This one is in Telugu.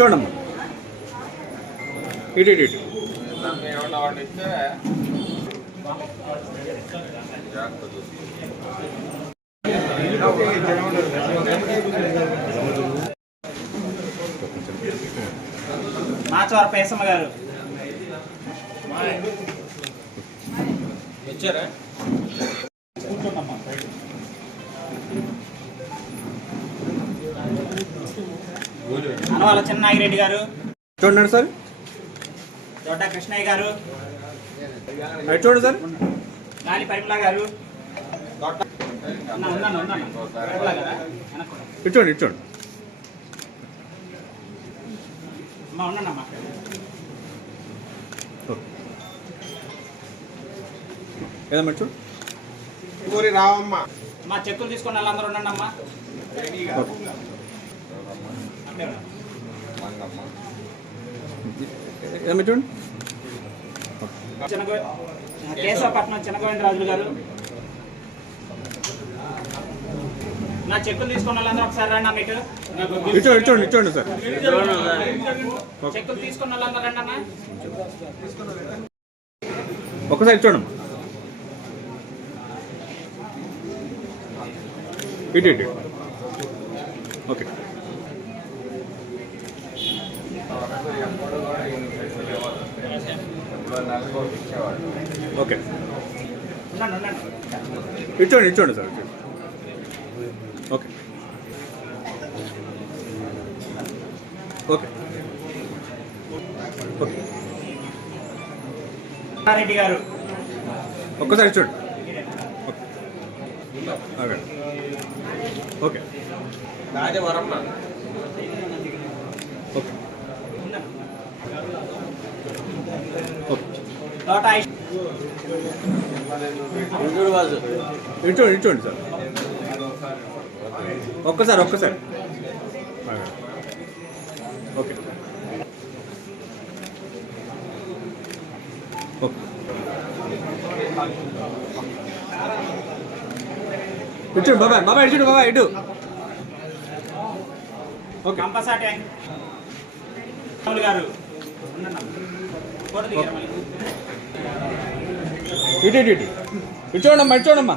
చూడమ్మా. ఇటు ఇటు ఇటు. మాచవర పేసమ్మ గారు. అనవాళ్ళ చిన్నాగిరెడ్డి గారు. చూడండి సార్? దొడ్డ కృష్ణయ్య గారు. చూడండి సార్? గాలి పరిమళ గారు. ఇటు చూడండి అమ్మా. ఏదమ్మా చూడు ఊరి రావమ్మ. అమ్మా చెక్కులు తీసుకున్న వాళ్ళందరూ ఉండండి అమ్మా. మంగమ్మ కేశవపట్నం చిన్నగోవిందరాజులు గారు. నా చెక్కులు తీసుకున్న వాళ్ళందరూ ఒకసారి రండి అమ్మ ఇటు. ఇటు చూడండి ఇటు చూడండి ఇటు చూడండి సార్. చెక్కులు తీసుకున్న వాళ్ళందరూ రండి అమ్మా. ఒకసారి ఇటు చూడమ్మా. ఇటు ఇటు. ఓకే. ఎప్పుడు కూడా ఇన్ని పైసలు ఇవ్వదు ఇప్పుడు నెలకు ఇచ్చేవాడు ఓకే. ఇటు చూడండి sir. Okay. Okay. Okay. Reddy garu. ఒక్కసారి చూడండి ఓకే. ఓకే. ఓకే. తోట ఐష్ ఇటు చూడండి ఇటు చూడండి సార్. ఒక్కసారి ఒక్కసారి. ఓకే. ఇటు బాబాయ్ బాబాయ్ ఇటు బాబాయ్ ఇటు. ఓకే. కంపసా ట్యాంక్. గారు. ఇటు ఇటు ఇటు. ఇటు చూడమ్మా ఇటు చూడమ్మా